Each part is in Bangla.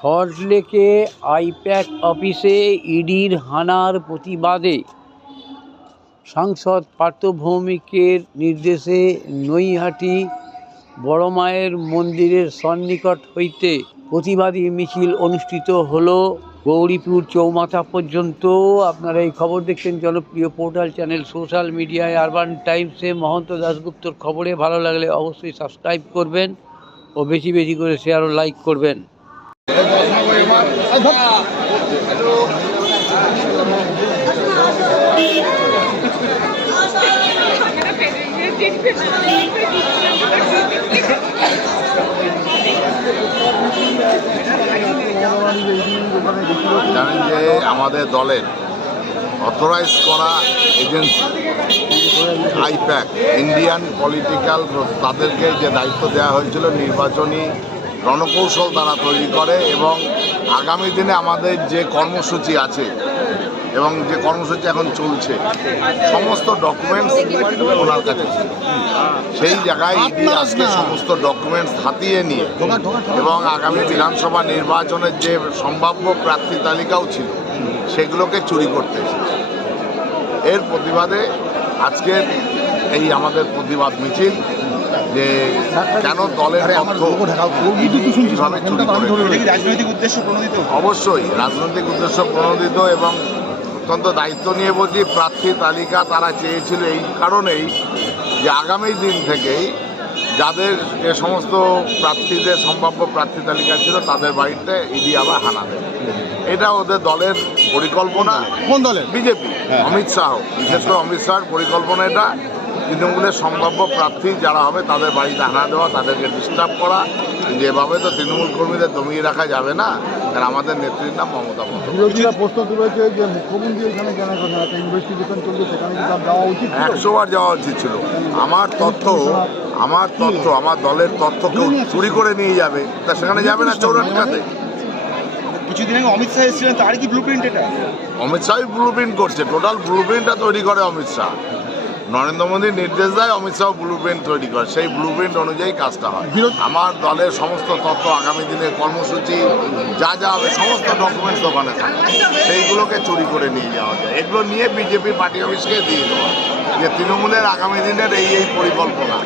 সল্টলেকে আইপ্যাক অফিসে ইডির হানার প্রতিবাদে সাংসদ পার্থ ভৌমিকের নির্দেশে নৈহাটি বড় মায়ের মন্দিরের সন্নিকট হইতে প্রতিবাদী মিছিল অনুষ্ঠিত হলো গৌরীপুর চৌমাথা পর্যন্ত। আপনারা এই খবর দেখছেন জনপ্রিয় পোর্টাল চ্যানেল সোশ্যাল মিডিয়ায় আরবান টাইমসে। মহন্ত দাশগুপ্তর খবরে ভালো লাগলে অবশ্যই সাবস্ক্রাইব করবেন ও বেশি বেশি করে শেয়ার ও লাইক করবেন। জানেন যে আমাদের দলের অথরাইজ করা এজেন্সি আইপ্যাক ইন্ডিয়ান পলিটিক্যাল তাদেরকে যে দায়িত্ব দেওয়া হয়েছিল নির্বাচনী রণকৌশল তারা তৈরি করে এবং আগামী দিনে আমাদের যে কর্মসূচি আছে এবং যে কর্মসূচি এখন চলছে সমস্ত ডকুমেন্টস ওনার কাছে ছিল। সেই জায়গায় ইডি আজকে সমস্ত ডকুমেন্টস হাতিয়ে নিয়ে এবং আগামী বিধানসভা নির্বাচনের যে সম্ভাব্য প্রার্থী তালিকাও ছিল সেগুলোকে চুরি করতে এসেছে। এর প্রতিবাদে আজকের এই আমাদের প্রতিবাদ মিছিল যে কেন দলের তথ্য কিভাবে চুরি করে। রাজনৈতিক উদ্দেশ্য প্রণোদিত, অবশ্যই রাজনৈতিক উদ্দেশ্য প্রণোদিত এবং অত্যন্ত দায়িত্ব নিয়ে বলছি প্রার্থী তালিকা তারা চেয়েছিল এই কারণেই যে আগামী দিন থেকেই যাদের যে সমস্ত প্রার্থীদের সম্ভাব্য প্রার্থী তালিকা ছিল তাদের বাড়িতে ইডি আবার হানা দেয়। এটা ওদের দলের পরিকল্পনা। কোন দলের? বিজেপি, অমিত শাহ, বিশেষ করে অমিত শাহর পরিকল্পনা এটা। তৃণমূলের সম্ভাব্য প্রার্থী যারা হবে তাদের বাড়িতে হানা দেওয়া, তাদেরকে ডিস্টার্ব করা। যেভাবে তো তৃণমূল কর্মীদের দমিয়ে রাখা যাবে না, কারণ আমাদের নেত্রীর নাম মমতা বন্দ্যোপাধ্যায়। বিরোধীরা প্রশ্ন তুলেছে যে মুখ্যমন্ত্রী এখানে কেন একটা ইনভেস্টিগেশন চলছে, সেখানে কি তার যাওয়া উচিত? 100 বার যাওয়া উচিত ছিল। আমার তথ্য আমার দলের তথ্য কেউ চুরি করে নিয়ে যাবে, তা সেখানে যাবে না চৌরাটকাতে। কিছুদিন আগে অমিত শাহ এসেছিলেন, তার কি ব্লু প্রিন্ট? এটা অমিত শাহ ব্লু প্রিন্ট করছে, টোটাল ব্লু প্রিন্টটা তৈরি করে অমিত শাহ। নরেন্দ্র মোদীর নির্দেশ দেয়, অমিত শাহ ব্লু প্রিন্ট তৈরি করে, সেই ব্লু প্রিন্ট অনুযায়ী কাজটা হয়। আমার দলের সমস্ত তথ্য আগামী দিনের কর্মসূচি যা যা হবে সমস্ত ডকুমেন্টস দোকানে থাকে, সেইগুলোকে চুরি করে নিয়ে যাওয়া যায়। এগুলো নিয়ে বিজেপি পার্টি অফিসকে দিয়ে দেওয়া যে তৃণমূলের আগামী দিনের এই পরিকল্পনা,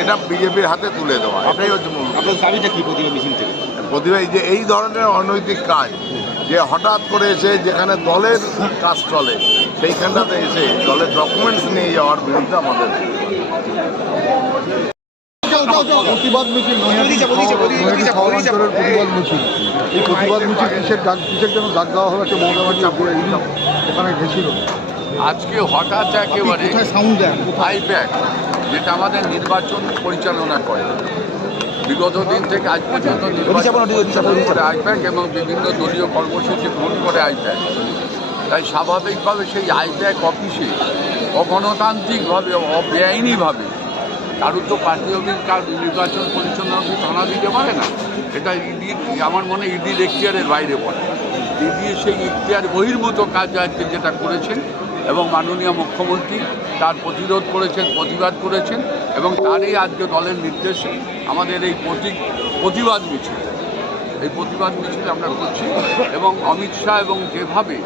এটা বিজেপির হাতে তুলে দেওয়া। এটাই হচ্ছে মূল। আপনার দাবিটা কি প্রতিভা মিছিল থেকে? প্রতিভা এই যে এই ধরনের অনৈতিক কাজ যে হঠাৎ করে এসে যেখানে দলের কাজ চলে সেইখানটাতে এসে দলের ডকুমেন্টস নিয়ে যাওয়ার বিরুদ্ধে আমাদের প্রতিবাদ মিছিল, শহরাঞ্চলের প্রতিবাদ মিছিল। এই প্রতিবাদ মিছিল কিসের জন্য ডাক দেওয়া হলো? একটা মমতা বন্দ্যোপাধ্যায় এখানে গেছিল আজকে হঠাৎ একেবারে আইপ্যাক, যেটা আমাদের নির্বাচন পরিচালনা করে বিগত দিন থেকে আজ পর্যন্ত নির্বাচন করে আইপ্যাক এবং বিভিন্ন দলীয় কর্মসূচি গ্রহণ করে আইপ্যাক, তাই স্বাভাবিকভাবে সেই আইপ্যাক অফিসে অগণতান্ত্রিকভাবে বেআইনিভাবে কারোর তো পার্টি অফিস নির্বাচন পরিচালনা অফিস হানা দিতে পারে না। এটা ইডির, আমার মনে ইডির এখতিয়ারের বাইরে পড়ে। ইডি সেই এখতিয়ার বহির্ভূত কাজ আজকে যেটা করেছেন এবং মাননীয় মুখ্যমন্ত্রী তার প্রতিরোধ করেছেন, প্রতিবাদ করেছেন এবং তারই আজকে দলের নির্দেশে আমাদের এই প্রতিবাদ মিছিল, এই প্রতিবাদ মিছিল আমরা করছি। এবং অমিত শাহ এবং যেভাবে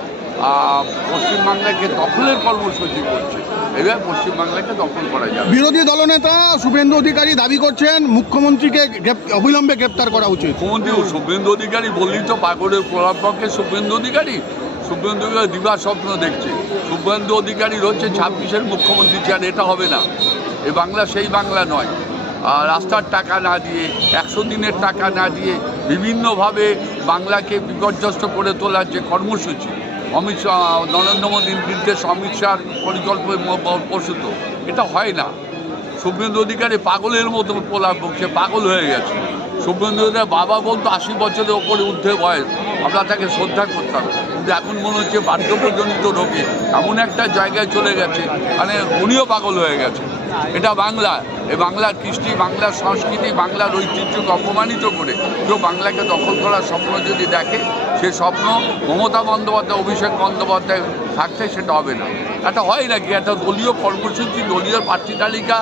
পশ্চিমবাংলাকে দখলের কর্মসূচি করছে, এবার পশ্চিমবাংলাকে দখল করা যাবে। বিরোধী দলনেতা শুভেন্দু অধিকারী দাবি করছেন মুখ্যমন্ত্রীকে অবিলম্বে গ্রেপ্তার করা উচিত। মুখ্যমন্ত্রী শুভেন্দু অধিকারী বললি তো পাগলের প্রলাপ পক্ষে শুভেন্দু অধিকারী দিবা স্বপ্ন দেখছে। শুভেন্দু অধিকারীর হচ্ছে 26-এর মুখ্যমন্ত্রী চেয়ার, এটা হবে না। এ বাংলা সেই বাংলা নয়। রাস্তার টাকা না দিয়ে, 100 দিনের টাকা না দিয়ে বিভিন্নভাবে বাংলাকে বিপর্যস্ত করে তোলার যে কর্মসূচি অমিত শাহ, নরেন্দ্র মোদীর নির্দেশ, অমিত শাহর পরিকল্পনা প্রসূত, এটা হয় না। শুভেন্দু অধিকারী পাগলের মতো প্রলাপ বকছে, পাগল হয়ে গেছে। শুভেন্দু অধিকারী বাবা বলতো 80 বছরের ওপরে ঊর্ধ্বে বয়স, আমরা তাকে শ্রদ্ধা করতাম, কিন্তু এখন মনে হচ্ছে বার্ধক্যজনিত রোগে এমন একটা জায়গায় চলে গেছে, মানে উনিও পাগল হয়ে গেছে। এটা বাংলা, এই বাংলার কৃষ্টি, বাংলার সংস্কৃতি, বাংলার ঐতিহ্যকে অপমানিত করে কেউ বাংলাকে দখল করার স্বপ্ন যদি দেখে, সে স্বপ্ন মমতা বন্দ্যোপাধ্যায়, অভিষেক বন্দ্যোপাধ্যায় থাকতে সেটা হবে না। একটা হয় নাকি একটা দলীয় কর্মসূচি, দলীয় প্রার্থী তালিকা,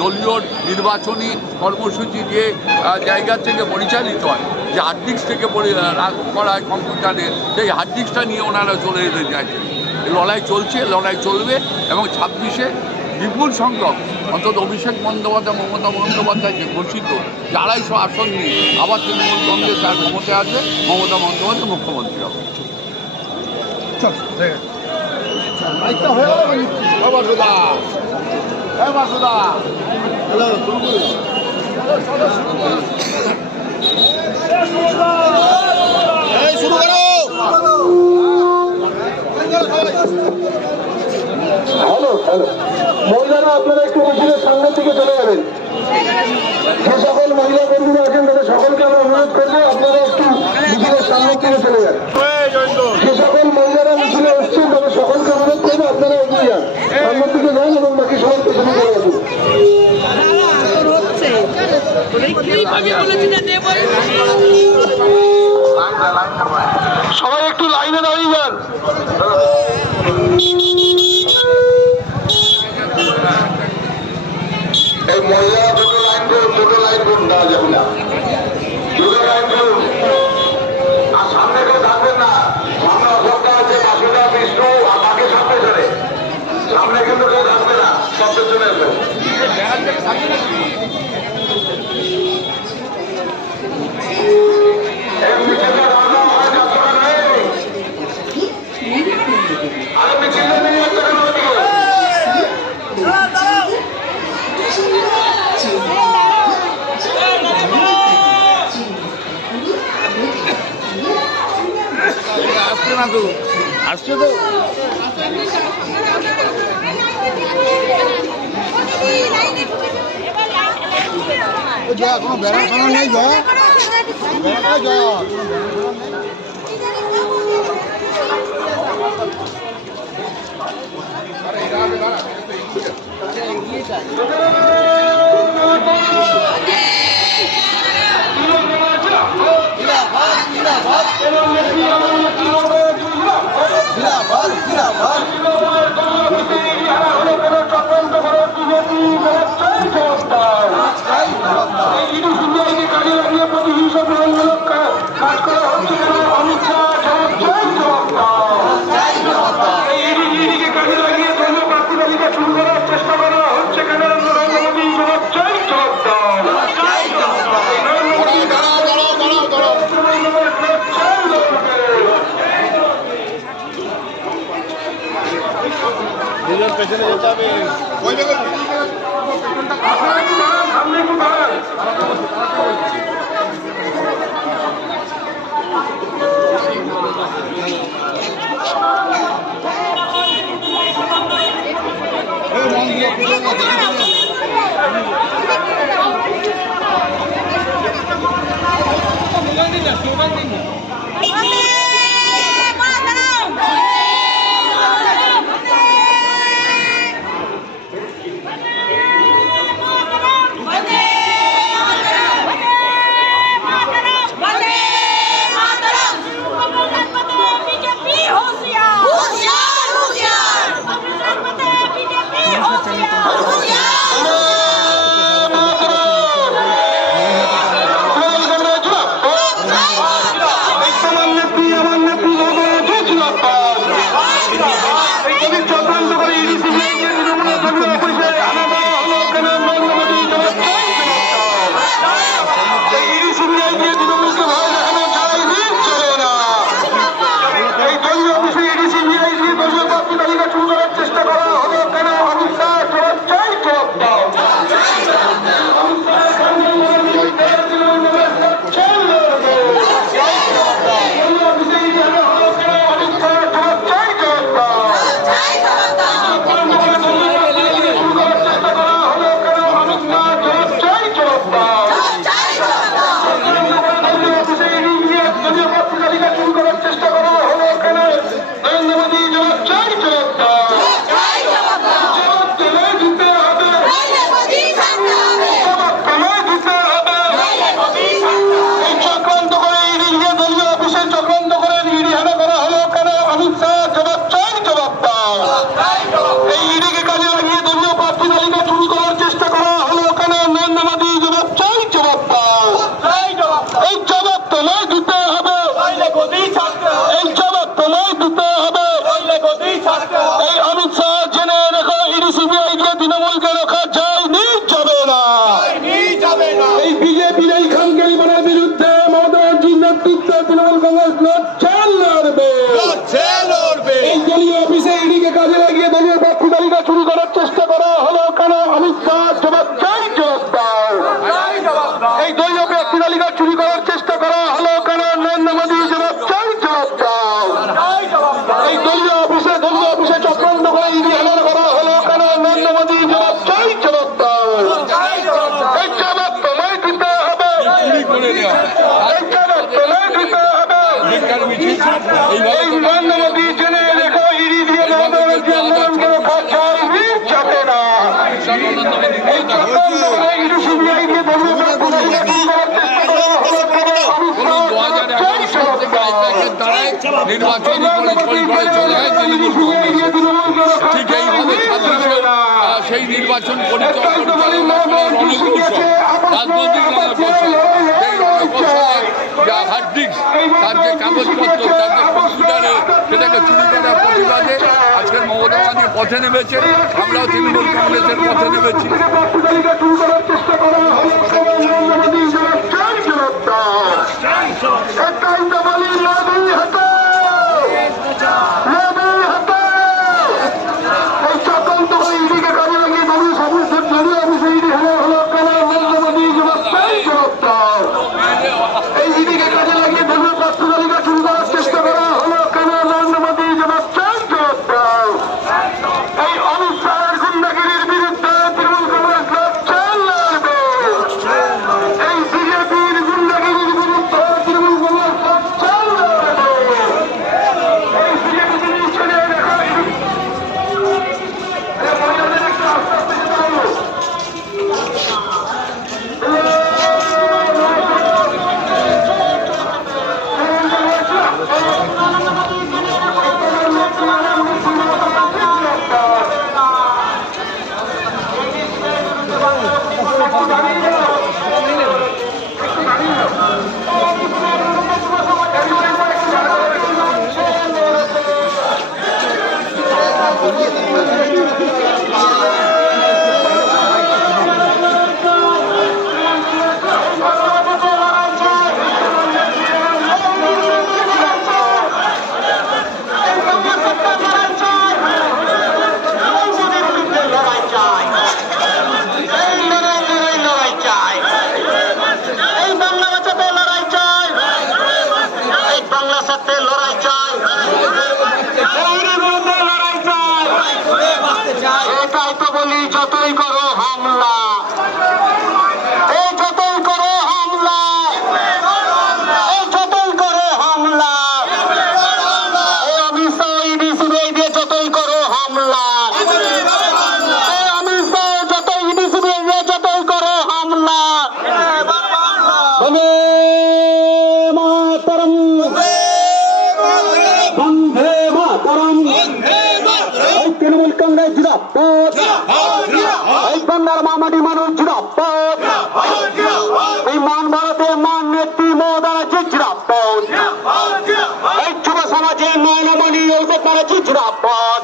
দলীয় নির্বাচনী কর্মসূচি যে জায়গা থেকে পরিচালিত হয়, যে হার্ড ডিস্ক থেকে করা হয় কম্পিউটারে, সেই হার্ড ডিস্কটা নিয়ে ওনারা চলে যেতে চাইছেন। লড়াই চলছে, লড়াই চলবে এবং 26-এ বিপুল সংখ্যক অন্তত অভিষেক বন্দ্যোপাধ্যায়, মমতা বন্দ্যোপাধ্যায় যে ঘোষিত 250 আসন নিয়ে আবার তৃণমূল কংগ্রেস আর ক্ষমতায় আসবে, মমতা বন্দ্যোপাধ্যায় মুখ্যমন্ত্রী হবে। শুরু করো। হ্যালো হ্যালো, মহিলারা আপনারা একটু মিছিলের সামনের দিকে চলে যাবেন। যে সকল মহিলা কর্মীরা আছেন তাদের সকলকে আমরা অনুরোধ করবো আপনারা একটু মিছিলের সামনের দিকে চলে যান। যে সকল মহিলারা মিছিলে এসছেন তাদের সকলকে অনুরোধ করবো আপনারা এগিয়ে যান, সামনের দিকে যান এবং বাকি সবাই পেছনে চলে আসুন। সবাই একটু লাইনে দাঁড়িয়ে যান। এই মহিলা দুটো লাইন করুন, দেওয়া যাবে না, দুটো লাইন করুন। আর সামনে কেউ থাকবেন না, সামনে অশোকটা আছে, বাসুদা, বিষ্ণু আর বাকি সব পেছনে, সামনে কিন্তু কেউ থাকবে না, সব পেছনে আসবে। আরে মিছিল নিয়ে আসছে না তো, আসছে তো। যা কোনো বেড়া খানা নেই, যা বেড়া যা। পেছনে যেতে হবে। নেতৃত্বে তৃণমূল কংগ্রেস লড়বে। এই দলীয় অফিসে ইডিকে কাজে লাগিয়ে দলীয় প্রার্থী তালিকা চুরি করার চেষ্টা করা হলো কেন? অমিত শাহ জবাব চাই, জবাব দাও। এই দলীয় প্রার্থী তালিকা চুরি করার চেষ্টা করা হলো কেন? নরেন্দ্র মোদী জবাব চাই, জবাব দাও। এই দলীয় অফিসে চক্রান্ত করে ইডি হামলা করা হলো কেন? নরেন্দ্র মোদী জবাব চাই, জবাব দাও। এই জবাব তোমায় দিতে হবে, এই জবাব তোমায় দিতে হবে। এই নরেন্দ্র মোদী জেনে রেখো, ইডি দিয়ে নরেন্দ্র মোদীকে খাঁচায় যাবে না। এই চক্রান্ত করে ইডি সিবিআই দিয়ে দলীয় প্রার্থী তালিকা চুরি করার চেষ্টা করা হলো কেন? অমিত শাহ জবাব চাই, জবাব দাও। নির্বাচনী পরিকল্পনায় চলে যায় তৃণমূল কংগ্রেস। ঠিক এইভাবে ২৬ সেই নির্বাচন পরিচালনা করার রণকৌশল, রাজনৈতিক রণকৌশল, সেই রণকৌশলে যা হার্ড ডিস্ক, তার যে কাগজপত্র, তার যে কম্পিউটারে, সেটাকে চুরি করার প্রতিবাদে আজকের মমতা বন্দ্যোপাধ্যায় পথে নেমেছে। আমরাও তৃণমূল কংগ্রেসের পথে নেমেছি। এটাই তো বলি, যতই করো হামলা, এই যতই করো হামলা, এই যতই করো হামলা, এই অমিত শাহ ইডি সিবিআই দিয়ে যতই করো হামলা, এই অমিত শাহ যতই ইডি সিবিআই দিয়ে যতই করো হামলা। বন্দে মাতরম, বন্দে মাতরম। তৃণমূল কংগ্রেস জিন্দাবাদ, এই বাংলার মামাটি মানুষ জিন্দাবাদ, এই মান ভারতের মান নেত্রী মমতা ব্যানার্জি জিন্দাবাদ, এই যুব সমাজের মানমণি ঔষধ ব্যানার্জি জিন্দাবাদ।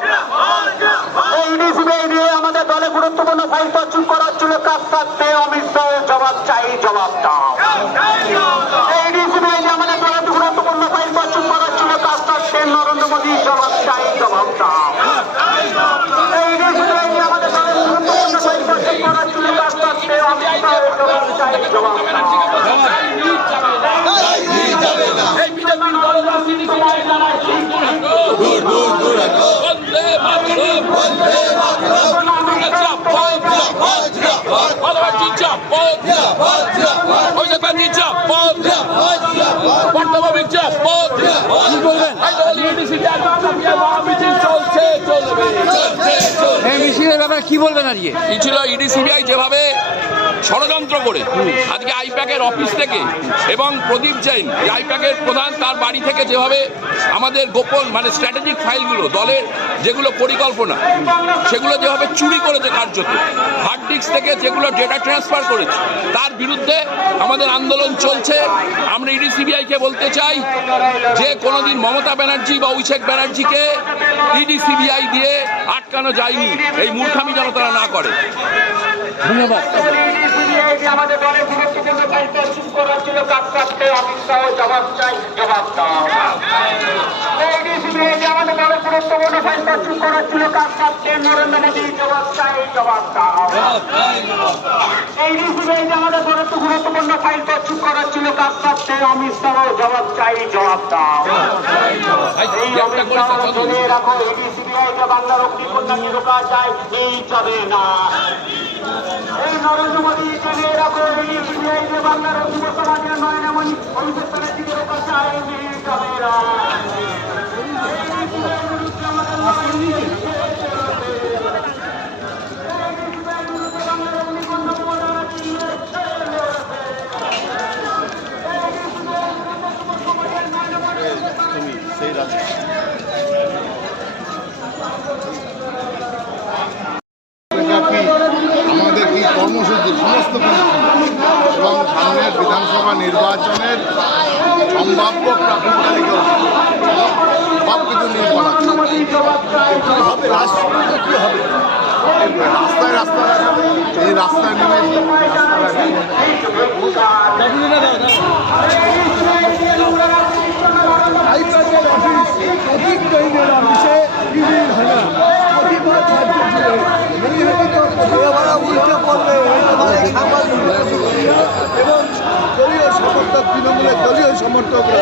এই সিবিআই নিয়ে আমাদের দলে গুরুত্বপূর্ণ ফাইল তছরূপ করার জন্য কাজ থাকতে অমিত শাহ জবাব চাই, জবাব দাও। এই সিবিআই নিয়ে আমাদের দলে গুরুত্বপূর্ণ ফাইল তছরূপ করার জন্য কাজ থাকতে নরেন্দ্র মোদী জবাব চাই, জবাব দাও। মিছিলের ব্যাপারে কি বলবেন আজকে? কি ছিল ইডি সিবিআই যেভাবে ষড়যন্ত্র করে আজকে আইপ্যাকের অফিস থেকে এবং প্রদীপ জৈন আইপ্যাকের প্রধান তার বাড়ি থেকে যেভাবে আমাদের গোপন মানে স্ট্র্যাটেজিক ফাইলগুলো দলের যেগুলো পরিকল্পনা সেগুলো যেভাবে চুরি করেছে কার্যত হার্ড ডিস্ক থেকে যেগুলো ডেটা ট্রান্সফার করেছে তার বিরুদ্ধে আমাদের আন্দোলন চলছে। আমরা ইডি সিবিআইকে বলতে চাই যে কোনোদিন মমতা ব্যানার্জি বা অভিষেক ব্যানার্জিকে ইডি সিবিআই দিয়ে আটকানো যায়নি, এই মূর্খামি যেন তারা না করে। ধন্যবাদ। যে আমাদের দলের গুরুত্বপূর্ণ দায়িত্ব চুপ করার ছিল কাজ করতে অমিত শাহ জবাব চাই জবাব দাও এই যে আমাদের দলের গুরুত্বপূর্ণ দায়িত্ব চুপ করার ছিল কাজ করতে নরেন্দ্র মোদী জবাব চাই জবাব দাও এই যে আমাদের দলের গুরুত্বপূর্ণ দায়িত্ব চুপ করার ছিল কাজ করতে অমিত শাহ জবাব চাই জবাব দাও এই অমিত শাহ জেনে রাখো এডিসিবিআইকে বাংলার অগ্নিকন্যাকে রোকা যায় এই চলে না এই নরেন্দ্র মোদী জেনে রাখো এডিসিবিআইকে বাংলার অগ্নিব সমাজের নয়নামণি অভিযোগের দিকে রোকা যায় এই চলে না আমাদের কি কর্মসূচি সমস্ত এবং সামনের বিধানসভা নির্বাচনের সম্ভাব্য প্রাপ্তি তালিকা সব কিছু নিয়ে বলা হবে রাষ্ট্রপতি কি হবে রাস্তায় রাস্তায় এই রাস্তায় নেমে এবং দলীয় সমর্থক তৃণমূলের দলীয় সমর্থকরা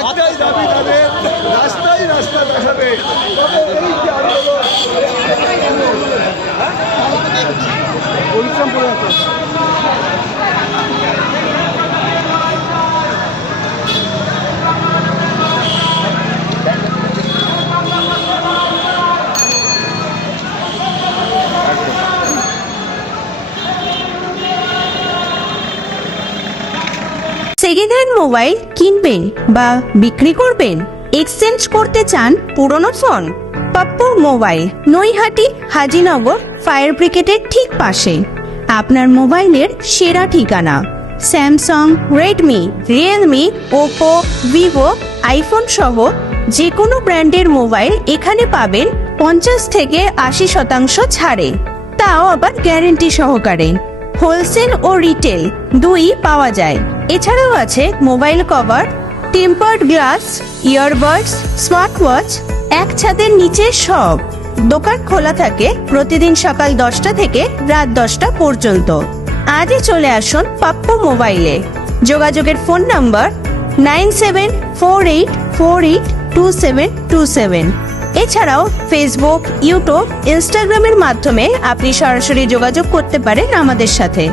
একটাই দাবি তাদের রাস্তায় রাস্তা দেখাবে তবে এই যে আন্দোলন পরিশ্রম করে সেকেন্ড হ্যান্ড মোবাইল কিনবেন বা বিক্রি করবেন, এক্সচেঞ্জ করতে চান পুরনো phone? Pappu mobile, Naihati Hazinagar fire ব্রিগেডের ঠিক পাশে আপনার মোবাইলের সেরা ঠিকানা। Samsung, Redmi, Realme, Oppo, Vivo, iPhone সহ যে কোনো ব্র্যান্ডের মোবাইল এখানে পাবেন 50 থেকে 80% ছাড়ে, তাও আবার গ্যারেন্টি সহকারে। হোলসেল ও রিটেল দুই পাওয়া যায়। এছাড়াও আছে mobile cover, tempered glass, earbuds, smart watch, এক ছাদের নিচে সব। দোকান খোলা থাকে প্রতিদিন সকাল 10টা থেকে রাত 10টা পর্যন্ত। আজই চলে আসুন পাপ্পু মোবাইলে। যোগাযোগের ফোন নাম্বার 9748482727। এছাড়াও ফেসবুক, ইউটিউব, ইনস্টাগ্রামের মাধ্যমে আপনি সরাসরি যোগাযোগ করতে পারেন আমাদের সাথে।